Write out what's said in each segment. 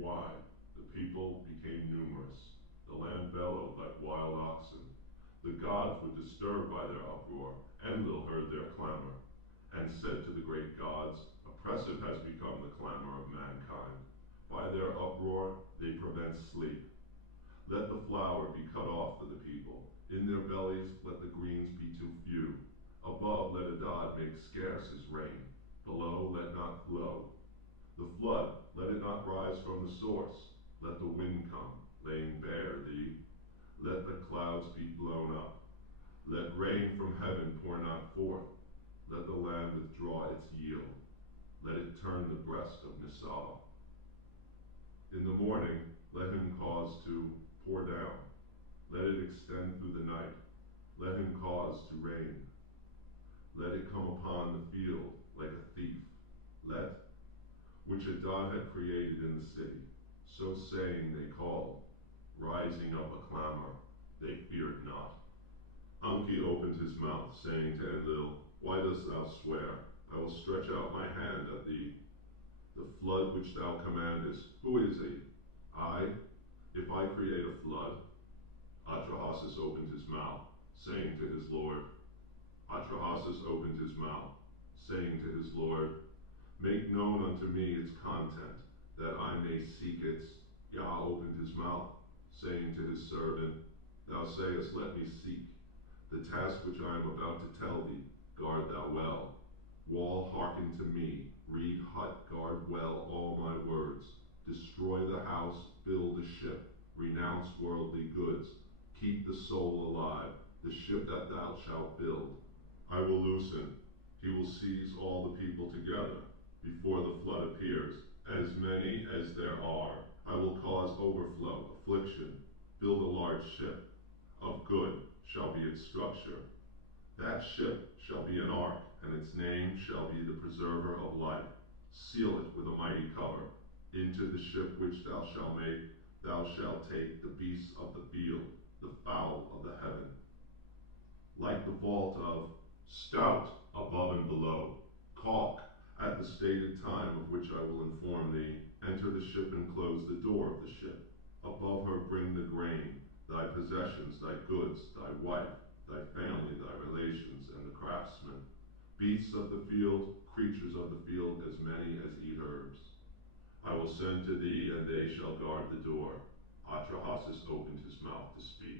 wide. The people became numerous. The land bellowed like wild oxen. The gods were disturbed by their uproar. Enlil heard their clamor and said to the great gods, oppressive has become the clamor of mankind. By their uproar they prevent sleep. Let the flour be cut off for the people. In their bellies let the greens be too few. Above let Adad make scarce his rain. Below let not flow. The flood, let it not rise from the source. Let the wind come, laying bare thee. Let the clouds be blown up. Let rain from heaven pour not forth. Let the land withdraw its yield. Let it turn the breast of Nisaba. In the morning, let him cause to pour down. Let it extend through the night. Let him cause to rain. Let it come upon the field like a thief. Let, which Adad had created in the city. So saying they called, rising up a clamor, they feared not. Anki opened his mouth, saying to Enlil, why dost thou swear? I will stretch out my hand at thee. The flood which thou commandest, who is he? I, if I create a flood. Atrahasis opened his mouth, saying to his lord. Atrahasis opened his mouth, saying to his lord, make known unto me its content, that I may seek its. Yah opened his mouth, saying to his servant, thou sayest, let me seek. The task which I am about to tell thee, guard thou well. Wall, hearken to me. Read, hut, guard well all my words. Destroy the house, build a ship. Renounce worldly goods. Keep the soul alive, the ship that thou shalt build. I will loosen. He will seize all the people together before the flood appears, as many as there are. I will cause overflow, affliction. Build a large ship. Of good shall be its structure. That ship shall be an ark, and its name shall be the preserver of life. Seal it with a mighty cover. Into the ship which thou shalt make, thou shalt take the beasts of the field, the fowl of the heaven. Like the vault of stout above and below, caulk at the stated time of which I will inform thee. Enter the ship and close the door of the ship. Above her bring the grain, thy possessions, thy goods, thy wife, thy family, thy relations, and the craftsmen, beasts of the field, creatures of the field, as many as eat herbs. I will send to thee, and they shall guard the door. Atrahasis opened his mouth to speak,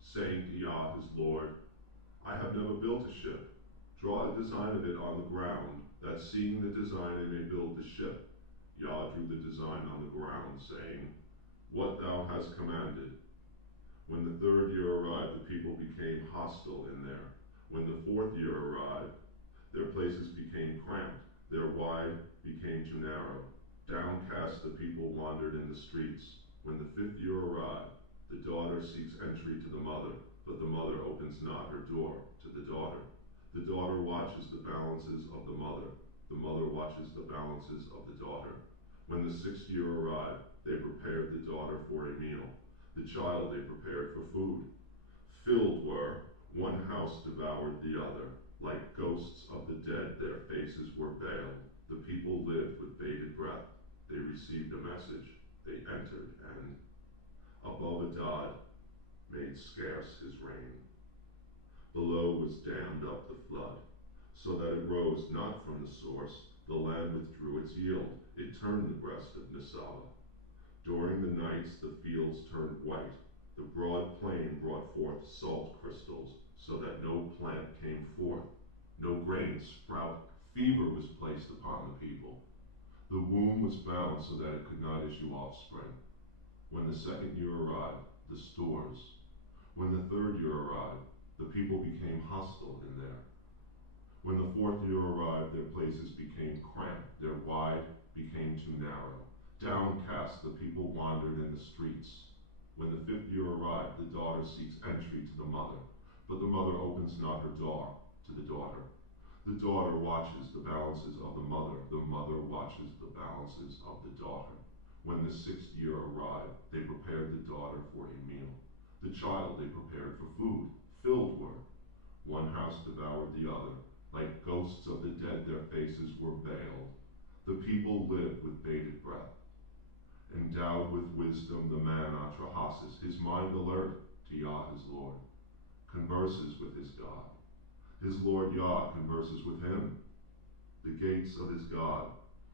saying to Yah his Lord, I have never built a ship. Draw a design of it on the ground, that seeing the design I may build the ship. Yah drew the design on the ground, saying, what thou hast commanded. When the third year arrived, the people became hostile in there. When the fourth year arrived, their places became cramped, their wide became too narrow. Downcast the people wandered in the streets. When the fifth year arrived, the daughter seeks entry to the mother, but the mother opens not her door to the daughter. The daughter watches the balances of the mother watches the balances of the daughter. When the sixth year arrived, they prepared the daughter for a meal. The child they prepared for food. Filled were, one house devoured the other. Like ghosts of the dead, their faces were veiled. The people lived with bated breath. They received a message. They entered, and above Adad made scarce his rain. Below was dammed up the flood, so that it rose not from the source. The land withdrew its yield. It turned the breast of Nisaba. During the nights the fields turned white. The broad plain brought forth salt crystals, so that no plant came forth, no grain sprout. Fever was placed upon the people. The womb was bound so that it could not issue offspring. When the second year arrived, the stores. When the third year arrived, the people became hostile in there. When the fourth year arrived, their places became cramped, their wide became too narrow. Downcast, the people wandered in the streets. When the fifth year arrived, the daughter seeks entry to the mother, but the mother opens not her door to the daughter. The daughter watches the balances of the mother watches the balances of the daughter. When the sixth year arrived, they prepared the daughter for a meal. The child they prepared for food. Filled were. One house devoured the other. Like ghosts of the dead, their faces were veiled. The people lived with bated breath. Endowed with wisdom, the man Atrahasis, his mind alert to Yah his Lord, converses with his God. His Lord Yah converses with him. The gates of his God,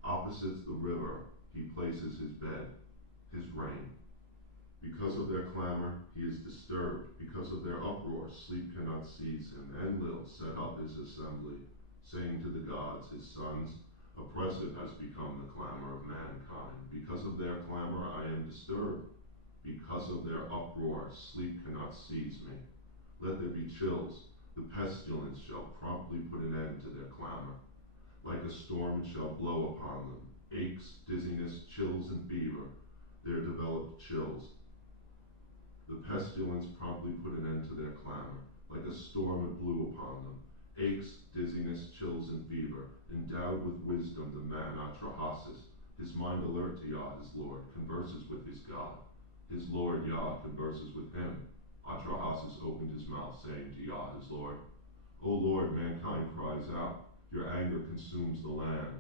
opposite the river, he places his bed, his reign. Because of their clamor, he is disturbed. Because of their uproar, sleep cannot seize him. Enlil set up his assembly, saying to the gods, his sons, oppressive has become the clamor of mankind. Because of their clamor, I am disturbed. Because of their uproar, sleep cannot seize me. Let there be chills. The pestilence shall promptly put an end to their clamor. Like a storm it shall blow upon them. Aches, dizziness, chills, and fever, their developed chills. The pestilence promptly put an end to their clamor. Like a storm it blew upon them. Aches, dizziness, chills, and fever. Endowed with wisdom, the man Atrahasis, his mind alert to Yah his Lord, converses with his God. His Lord Yah converses with him. Atrahasis opened his mouth, saying to Yah his Lord, O Lord, mankind cries out. Your anger consumes the land.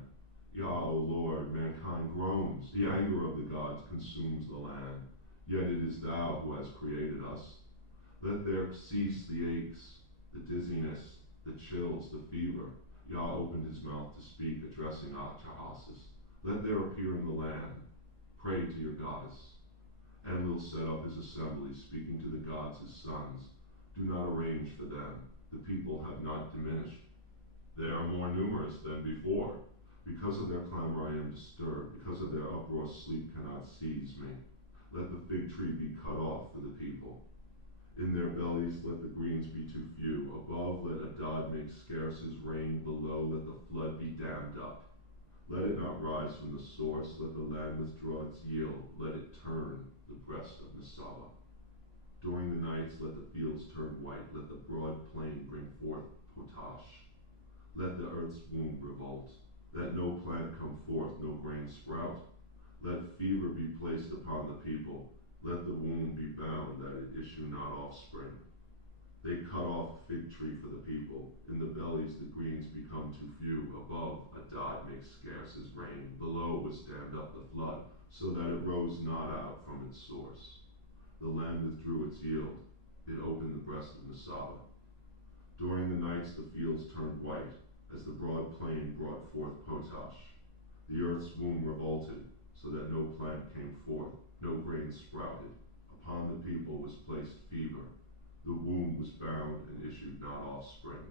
Yah, O Lord, mankind groans. The anger of the gods consumes the land. Yet it is thou who hast created us. Let there cease the aches, the dizziness, the chills, the fever. Yah opened his mouth to speak, addressing Atrahasis. Let there appear in the land. Pray to your goddess. Enlil set up his assembly, speaking to the gods his sons. Do not arrange for them. The people have not diminished. They are more numerous than before. Because of their clamor I am disturbed. Because of their uproar sleep cannot seize me. Let the fig tree be cut off for the people. In their bellies let the greens be too few. Above let Adad make scarce his rain. Below let the flood be dammed up. Let it not rise from the source. Let the land withdraw its yield. Let it turn the breast of Nisaba. During the nights let the fields turn white. Let the broad plain bring forth potash. Let the earth's womb revolt. Let no plant come forth, no grain sprout. Let fever be placed upon the people. Let the womb be bound, that it issue not offspring. They cut off a fig tree for the people. In the bellies the greens become too few. Above, Adad makes scarce his rain. Below was dammed up the flood, so that it rose not out from its source. The land withdrew its yield. It opened the breast of Nisaba. During the nights the fields turned white, as the broad plain brought forth potash. The earth's womb revolted, so that no plant came forth, no grain sprouted. Upon the people was placed fever. The womb was bound and issued not offspring.